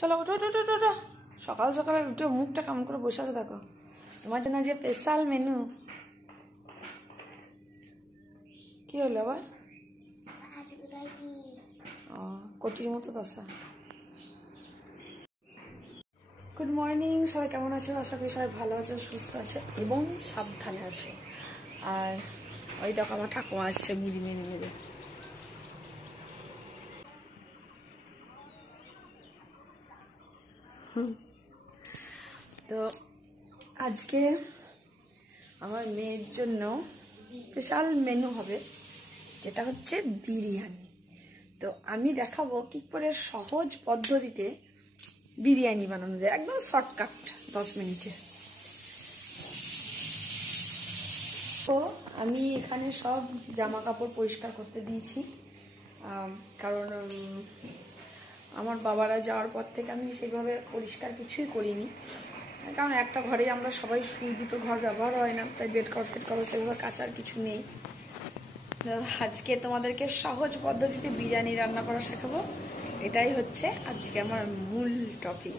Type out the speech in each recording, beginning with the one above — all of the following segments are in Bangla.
চলো ওঠো ওঠো ওঠো ওঠো, সকাল সকালে উঠে মুখটা কেমন করে বসে আছে দেখো। তোমার জন্য যে স্পেশাল মেনু। কি হলো আবার? কোটির মতো দশা। গুড মর্নিং, সবাই কেমন আছো? আশা করি সবাই ভালো আছো, সুস্থ আছে এবং সাবধানে আছো। আর ওই দেখো আমার ঠাকুমা আসছে মুড়ি মেনে নেবে। তো আজকে আমার মেয়ের জন্য স্পেশাল মেনু হবে, যেটা হচ্ছে বিরিয়ানি। তো আমি দেখাবো কি করে সহজ পদ্ধতিতে বিরিয়ানি বানানো যায়, একদম শর্টকাট 10 মিনিটে। তো আমি এখানে সব জামা কাপড় পরিষ্কার করতে দিয়েছি, কারণ আমার বাবারা যাওয়ার পর থেকে আমি সেইভাবে পরিষ্কার কিছুই করিনি। কারণ একটা ঘরে আমরা সবাই শুই, দুটো ঘর ব্যবহার হয় না, তাই বেড কভার ফেড কভার সেভাবে কাচার কিছু নেই। আজকে তোমাদেরকে সহজ পদ্ধতিতে বিরিয়ানি রান্না করা শেখাবো, এটাই হচ্ছে আজকে আমার মূল টপিক।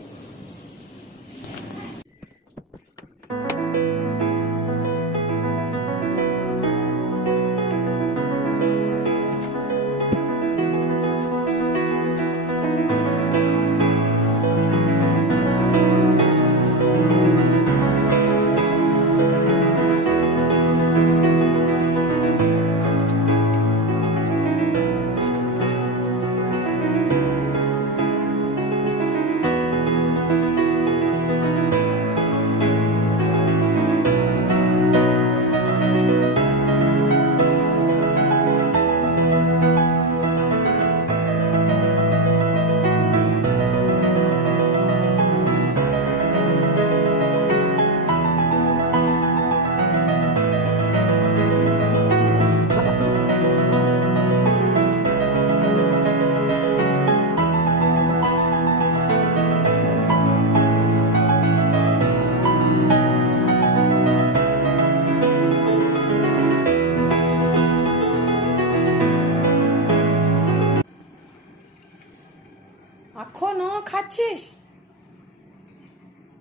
এখনো খাচ্ছিস?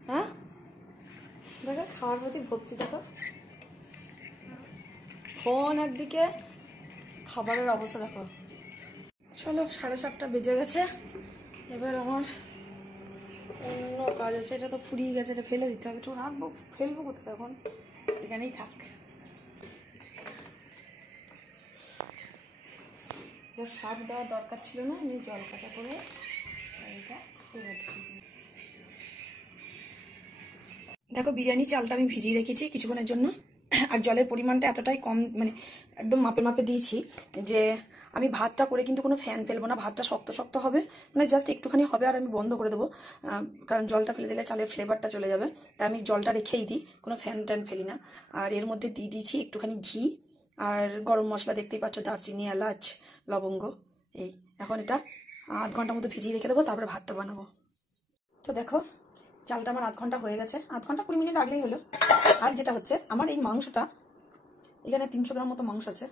হ্যাঁ, দেখো খাওয়ার প্রতি ভক্তি দেখো। ফোন একদিকে, খাবারের অবস্থা দেখো। চলো 7:30 বেজে গেছে, এবার আমার অন্য কাজ আছে। এটা তো ফুরিয়ে গেছে, এটা ফেলে দিতে হবে। একটু রাখবো, ফেলবো কোথায় এখন, এখানেই থাক। সার্ফ দেওয়ার দরকার ছিল না, আমি জল কাঁচা করে এটা এবার দেখো। বিরিয়ানি চালটা আমি ভিজিয়ে রেখেছি কিছুক্ষণের জন্য, আর জলের পরিমাণটা এতটাই কম, মানে একদম মাপে মাপে দিয়েছি যে আমি ভাতটা করে কিন্তু কোনো ফ্যান ফেলবো না। ভাতটা শক্ত শক্ত হবে, মানে জাস্ট একটুখানি হবে, আর আমি বন্ধ করে দেবো, কারণ জলটা ফেলে দিলে চালের ফ্লেভারটা চলে যাবে। তাই আমি জলটা রেখেই দিই, কোনো ফ্যান ট্যান ফেলি না। আর এর মধ্যে দিয়ে দিয়েছি একটুখানি ঘি আর গরম মশলা, দেখতেই পাচ্ছ, দারচিনি, এলাচ, লবঙ্গ। এই এখন এটা 1/2 ঘন্টার মতো ভিজিয়ে রেখে দেবো, তারপরে ভাতটা বানাবো। তো দেখো চালটা আমার 1/2 ঘন্টা হয়ে গেছে, 1/2 ঘন্টা 20 মিনিট লাগলেই হলো। আর যেটা হচ্ছে আমার এই মাংসটা, এখানে 300 গ্রাম মতো মাংস আছে।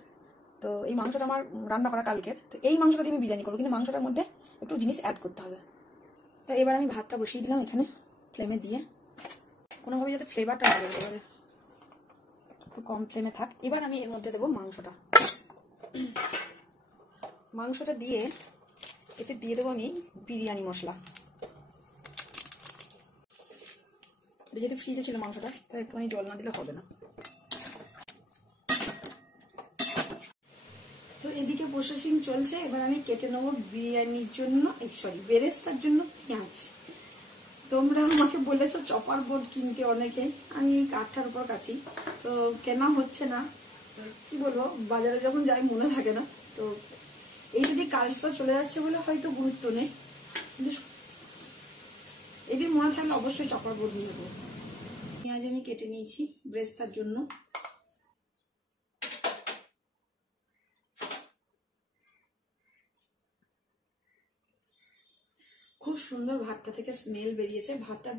তো এই মাংসটা আমার রান্না করা কালকের। তো এই মাংসটা দিয়ে আমি বিরিয়ানি করবো, কিন্তু মাংসটার মধ্যে একটু জিনিস অ্যাড করতে হবে। তো এবার আমি ভাতটা বসিয়ে দিলাম এখানে ফ্লেমে দিয়ে, কোনোভাবে যাতে ফ্লেভারটা না বেরোতে পারে, একটু কম ফ্লেমে থাক। এবার আমি এর মধ্যে দেবো মাংসটা। মাংসটা দিয়ে এতে দিয়ে দেবো আমি বিরিয়ানি মশলা। যেহেতু ফ্রিজে ছিল মাংসটা, তাই একটুখানি জল না দিলে হবে না। তো এদিকে প্রসেসিং চলছে। এবার আমি কেটে নেবো বিরিয়ানির জন্য, বেরেস্তার জন্য পেঁয়াজ। তোমরা আমাকে বলেছো চপার বোর্ড কিনতে অনেকে, আমি কাঠটার উপর কাটি, তো কেনা হচ্ছে না। কি বলবো, বাজারে যখন যাই মনে থাকে না। তো এই যদি কাজটা চলে যাচ্ছে বলে হয়তো গুরুত্ব নেই, কিন্তু এদিন মনে থাকলে অবশ্যই চপার বোর্ড নিয়ে নেবো। পেঁয়াজ আমি কেটে নিয়েছি বেরেস্তার জন্য। খুব সুন্দর ভাতটা থেকে স্মেল বেরিয়েছে। ভাতটা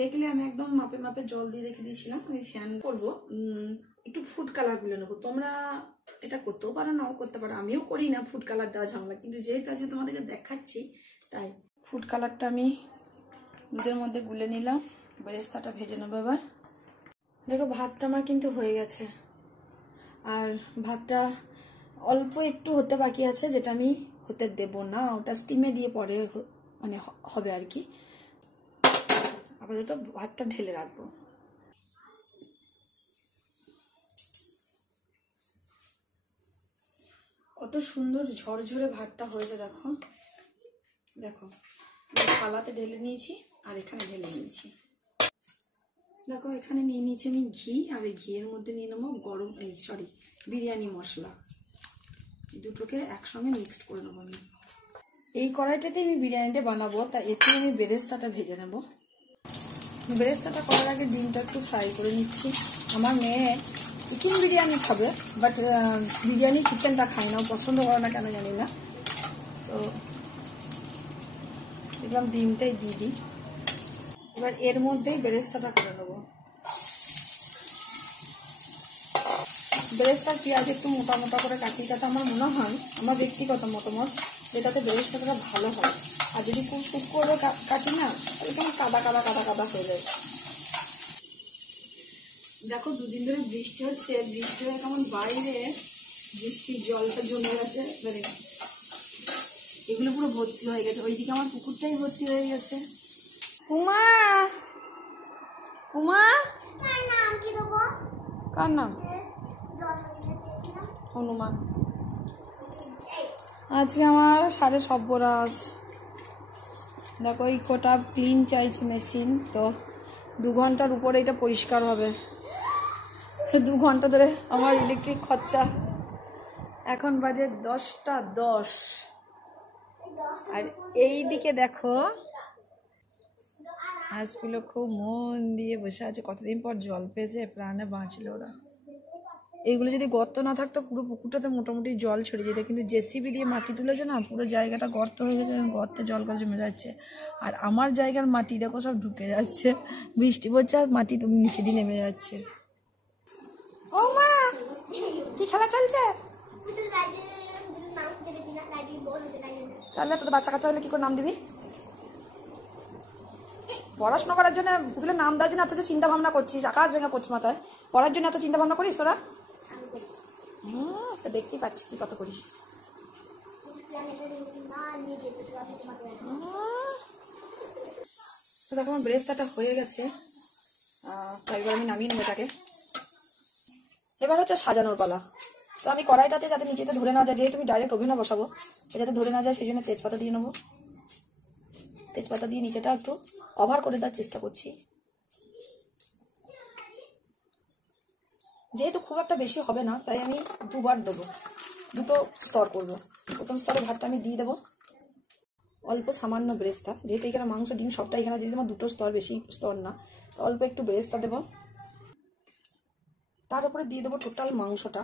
দেখলে আমি একদম মাপে মাপে জল দিয়ে রেখে দিয়েছিলাম। আমি ফ্যান করবো, একটু ফুড কালার গুলো নেবো। তোমরা এটা করতেও পারো, নাও করতে পারো, আমিও করি না ফুড কালার দেওয়া ঝামেলা, কিন্তু যেহেতু আজকে তোমাদেরকে দেখাচ্ছি তাই ফুড কালারটা আমি দুধের মধ্যে গুলে নিলাম, বেরেস্তাটা ভেজে নেবো এবার। দেখো ভাতটা আমার কিন্তু হয়ে গেছে, আর ভাতটা অল্প একটু হতে বাকি আছে, যেটা আমি হতে দেব না, ওটা স্টিমে দিয়ে পরে মানে হবে আর কি। আপাতত ভাতটা ঢেলে রাখবো। কত সুন্দর ঝরঝরে ভাতটা হয়েছে দেখো, দেখো থালাতে ঢেলে নিয়েছি আর এখানে ঢেলে নিয়েছি। দেখো এখানে নিয়ে নিয়েছি আমি ঘি, আর এই ঘিয়ের মধ্যে নিয়ে নেবো গরম বিরিয়ানি মশলা, দুটোকে একসঙ্গে মিক্সড করে নেবো আমি। এই কড়াইটাতে আমি বিরিয়ানিটা বানাবো, তা এতে আমি বেরেস্তাটা ভেজে নেব। বেরেস্তাটা করার আগে ডিমটা একটু ফ্রাই করে নিচ্ছি। আমার মেয়ে চিকেন বিরিয়ানি খাবে, বাট বিরিয়ানি চিকেনটা খায় না, পছন্দ করে না কেন জানি না। তো দেখলাম ডিমটাই দিয়ে দিই। এবার এর মধ্যেই বেরেস্তাটা করে নেবো। বেরেস্তা পেঁয়াজ একটু মোটা মোটা করে কাটি, যাতে আমার মনে হয়, আমার ব্যক্তিগত মতামত, যেটাতে বেরেস্তাটা ভালো হয়। আর যদি খুব শুকনো করে কাটি না, একদম কাদা কাদা কাদা কাদা হয়ে যায়। দেখো দুদিন ধরে বৃষ্টি হচ্ছে, বৃষ্টি হয়ে কেমন বাইরে বৃষ্টির জলটা জমে গেছে, মানে এগুলো পুরো ভর্তি হয়ে গেছে। ওইদিকে আমার পুকুরটাই ভর্তি হয়ে গেছে। উমা উমা, কার নাম? হনুমান। আজকে আমার সাড়ে সর্বনাশ। দেখো এই কোটা ক্লিন চাইছে মেশিন, তো 2 ঘন্টার উপরে এটা পরিষ্কার হবে। 2 ঘন্টা ধরে আমার ইলেকট্রিক খরচা। এখন বাজে 10টা 10, আর এই দিকে দেখো হাঁসগুলো খুব মন দিয়ে বসে আছে, কতদিন পর জল পেয়েছে, প্রাণে বাঁচলো ওরা। এইগুলো যদি গর্ত না থাকতো পুরো পুকুরটাতে মোটামুটি জল ছড়িয়ে যেত, কিন্তু জেসিবি দিয়ে মাটি তুলেছে না, পুরো জায়গাটা গর্ত হয়ে গেছে, গর্তে জল জমে যাচ্ছে। আর আমার জায়গার মাটি দেখো সব ঢুকে যাচ্ছে, বৃষ্টি পড়ছে আর মাটি তুমি নিচে দিয়ে নেমে যাচ্ছে। ও মা, কি খেলা চলছে? তাহলে তোদের বাচ্চা কাচ্চা হলে কি করে নাম দিবি? পড়াশোনা করার জন্য বুঝলে নাম দেওয়ার জন্য এত যে চিন্তা ভাবনা করছিস, আকাশ ভেঙে পড়ছে মাথায়। পড়ার জন্য এত চিন্তা ভাবনা করিস তোরা? সে দেখতেই পাচ্ছি তুই কত করিস। তো দেখো আমার বেরেস্তাটা হয়ে গেছে, এবার আমি নামিয়ে নেবো এটাকে। এবার হচ্ছে সাজানোর পালা। তো আমি কড়াইটাতে যাতে নিচেতে ধরে না যায়, যেহেতু আমি ডাইরেক্ট ওভেনে বসাবো, যাতে ধরে না যায় সেই জন্য তেজপাতা দিয়ে নেবো। তেজপাতা দিয়ে নিচেটা একটু কভার করে দেওয়ার চেষ্টা করছি, যেহেতু খুব একটা বেশি হবে না, তাই আমি 2 বার দেবো, 2টো স্তর করব। প্রথম স্তরে ভাতটা আমি দিয়ে দেবো অল্প সামান্য বেরেস্তা, যেহেতু এখানে মাংস ডিম সবটা এখানে দিয়ে দেবো, 2টো স্তর, বেশি স্তর না, তো অল্প একটু বেরেস্তা দেবো। তার উপরে দিয়ে দেবো টোটাল মাংসটা।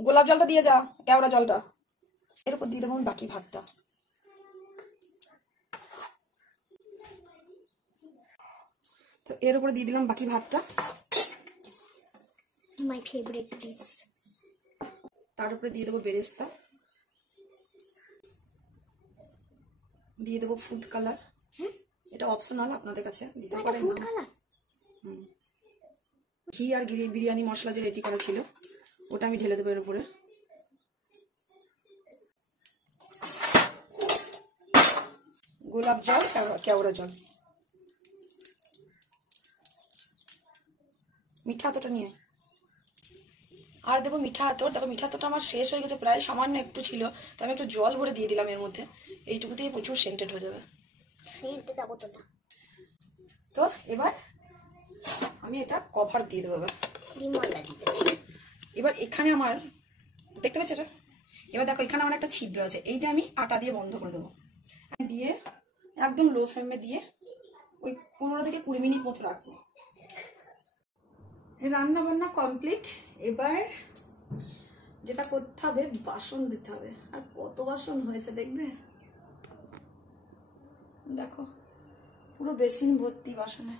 গোলাপ জলটা দিয়ে যা, কেওড়া জলটা। এর উপর দিয়ে দেবো আমি বাকি ভাতটা। তো এর উপরে দিয়ে দিলাম বাকি ভাতটা, মাই ফেভারিট ডিশ। তার উপরে দিয়ে দেবো বেরেস্তা, দিয়ে দেবো ফুড কালার। এটা অপশনাল, আপনাদের কাছে দিতে পারেন। ফুড কালার, ঘি আর বিরিয়ানি মশলা যে রেডি করা ছিল ওটা আমি ঢেলে দেবো এর উপরে। গোলাপ জল, কেওড়া জল, মিঠা আতরটা নিয়ে আর দেবো মিঠা আতর। দেখো মিঠা আতরটা আমার শেষ হয়ে গেছে, প্রায় সামান্য একটু ছিল, তো আমি একটু জল ভরে দিয়ে দিলাম এর মধ্যে। এইটুকু দিয়ে প্রচুর সেন্টেড হয়ে যাবে। তো এবার আমি এটা কভার দিয়ে দেবো। এবার এখানে আমার দেখতে পাচ্ছ এটা, এবার দেখো এখানে আমার একটা ছিদ্র আছে, এইটা আমি আটা দিয়ে বন্ধ করে দেবো, দিয়ে একদম লো ফ্লেমে দিয়ে ওই 15 থেকে 20 মিনিট মতো রাখবো। রান্না বান্না কমপ্লিট। এবার যেটা করতে হবে, বাসন দিতে হবে। আর কত বাসন হয়েছে দেখবে, দেখো পুরো বেসিন ভর্তি বাসনে।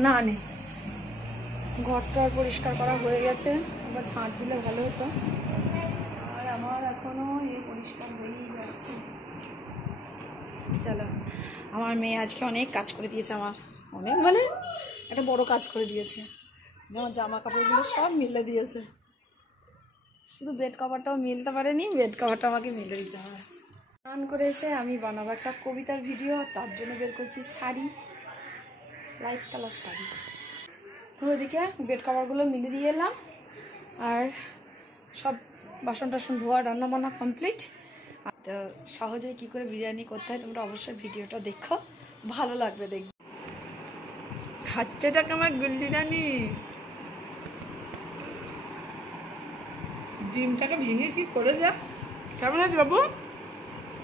স্নানে। ঘরটা পরিষ্কার করা হয়ে গেছে, আবার ঝাঁট দিলে ভালো হতো। আর আমার এখনো পরিষ্কার হয়েই যাচ্ছে। চলো, আমার মেয়ে আজকে অনেক কাজ করে দিয়েছে, আমার অনেক মানে একটা বড় কাজ করে দিয়েছে। আমার জামা কাপড়গুলো সব মিলে দিয়েছে, শুধু বেড কভারটাও মিলতে পারেনি, বেড কভারটা আমাকে মিলে দিতে হবে। স্নান করে এসে আমি বানাবো একটা কবিতার ভিডিও, তার জন্য বের করছি শাড়ি, লাইট কালার শাড়ি। তো ওইদিকে বেড কভারগুলো মিলে দিয়ে এলাম, আর সব বাসন টাসন ধোয়া রান্না বান্না কমপ্লিট। তো সহজেই কী করে বিরিয়ানি করতে হয় তোমরা অবশ্যই ভিডিওটা দেখো, ভালো লাগবে দেখবে। খাচ্ছেটাকে আমার গুল্লি রানি, ডিমটাকে ভেঙে কি করে যা। কেমন আছে বাবু?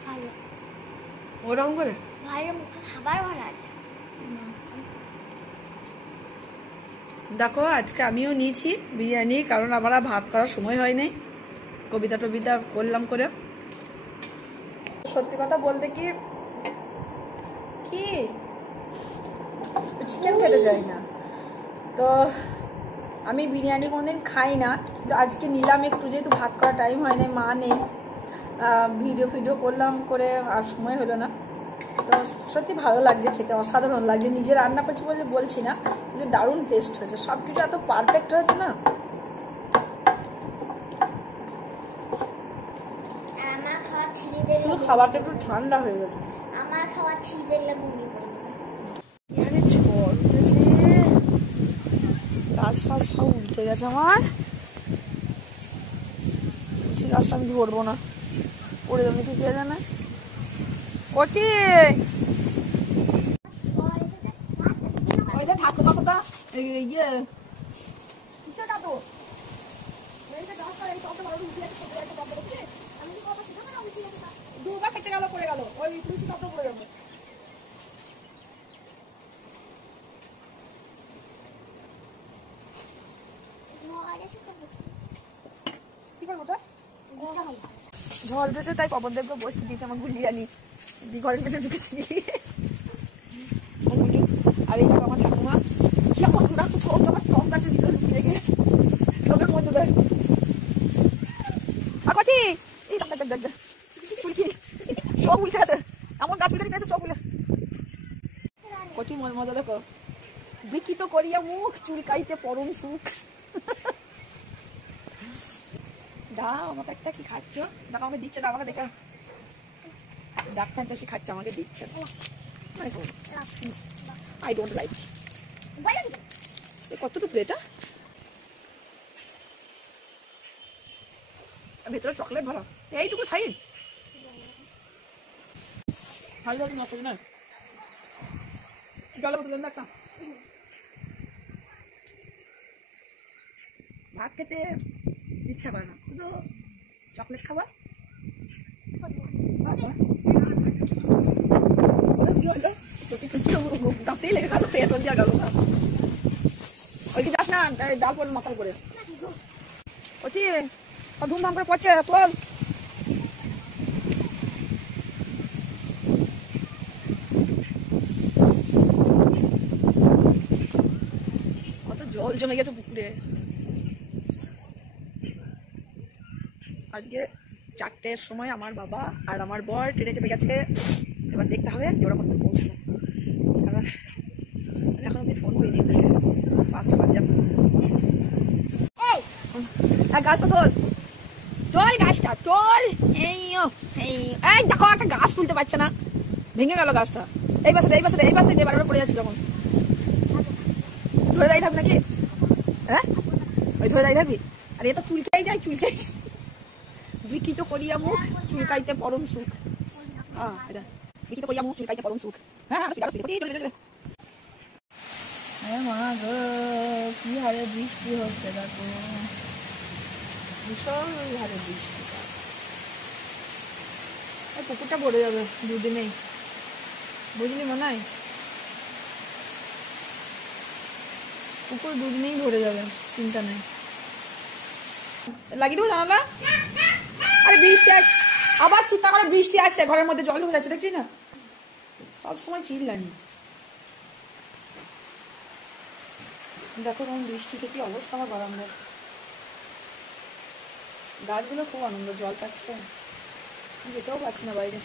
ভালো। ওরকম করে ভালো, মুখে খাবার ভালো আছে। দেখো আজকে আমিও নিয়েছি বিরিয়ানি, কারণ আমার আর ভাত করার সময় হয় নাই, কবিতা টবিতা করলাম করে। সত্যি কথা বলতে কি চিকেন খেতে চাই না, তো আমি বিরিয়ানি কোনোদিন খাই না, কিন্তু আজকে নিলাম একটু, যেহেতু ভাত করার টাইম হয় নাই, মা নেই, ভিডিও করলাম করে আর সময় হলো না। তো সত্যি ভালো লাগছে খেতে, অসাধারণ লাগছে। নিজে রান্না করছি বলে বলছি না, কিন্তু দারুণ টেস্ট হয়েছে, সব কিছু এত পারফেক্ট হয়েছে না। আমার খাওয়া ছিঁড়ে দিলে শুধু খাবারটা একটু ঠান্ডা হয়ে গেছে। আমার খাওয়া ছিঁড়ে দিলে ঘুমিয়ে পড়ে যাবে। আরে ঝড় উঠেছে, গাছ ফাছ সব উল্টে গেছে আমার। গাছটা আমি ধরবো না, পড়ে যাবে কি কে জানে। কটি ওইটা ঠাকুমা কোথা ইয়ে কিসেটা তো দুবার কেটে গেল, পড়ে গেল, ওই তুলসী কাপড় পড়ে যাবে। ঝড় উঠেছে তাই পবনদেবকে বসতে দিতে আমার বিরিয়ানি ঘরের পেছনে ঢুকেছি। আর এই আমার ঠাকুমা কেমন টক গাছের ভিতরে ঢুকে গেছে, টকের মধ্যে দেয় কটি এই সব উল্টে আছে, এমন গাছ উল্টে গেছে সব উল্টে। কটি মজা দেখো, বিকৃত করিয়া মুখ চুলকাইতে পরম সুখ। দাও আমাকে একটা কি খাচ্ছ, দেখো আমাকে দিচ্ছে, আমাকে দেখে ডাক ফ্যান্টাসি খাচ্ছে, আমাকে দিচ্ছে। I don't like. কতটুকু এটা ভেতরে চকলেট ভরা, এইটুকু সাইজ ভালো লাগে নষ্ট না। জলের বোতল একটা ভাত খেতে ইচ্ছা করে না, শুধু চকলেট খাওয়া। কি হলো তাতেই লেগে গেল, পেট দিয়ে গেল না। ওইকে যাস না, ডাল পড়ল মাথার করে। ওটি ধুমধাম করে পড়ছে, তোল। কত জল জমে গেছে পুকুরে। আজকে 4টের সময় আমার বাবা আর আমার বর ট্রেনে চেপে গেছে, এবার দেখতে হবে যে ওরা কত পৌঁছাবে। এবার এখন আমি ফোন করিনি, 5টা বাজে। গাছটা তোল, তোল গাছটা তোল। এই দেখো একটা গাছ তুলতে পারছে না, ভেঙে গেল গাছটা। এই পাশে বারবার পড়ে যাচ্ছে, যখন ধরে দাঁড়িয়ে থাকবি নাকি? হ্যাঁ ওই ধরে দাঁড়িয়ে থাকবি। আর এ তো চুলকাই যায়। বিকৃত করিয়া মুখ চুলকাইতে পরম সুখ। বিকৃত করিয়া মুখ চুলকাইতে পরম সুখ। হ্যাঁ মা গো, কি হারে বৃষ্টি হচ্ছে দেখো, ভীষণ হারে বৃষ্টি। পুকুরটা ভরে যাবে দুদিনেই, বুঝলি মনে হয়, পুকুর দুদিনেই ভরে যাবে, চিন্তা নেই। লাগিয়ে দেবো জানালা। আরে বৃষ্টি আসছে, আবার চিন্তা করে বৃষ্টি আসছে, ঘরের মধ্যে জল ঢুকে যাচ্ছে, দেখছি না, সবসময় চিল্লানি। দেখো তখন বৃষ্টিতে কি অবস্থা আমার বারান্দার। গাছগুলো খুব আনন্দ, জল পাচ্ছে, যেতেও পারছি না বাইরে।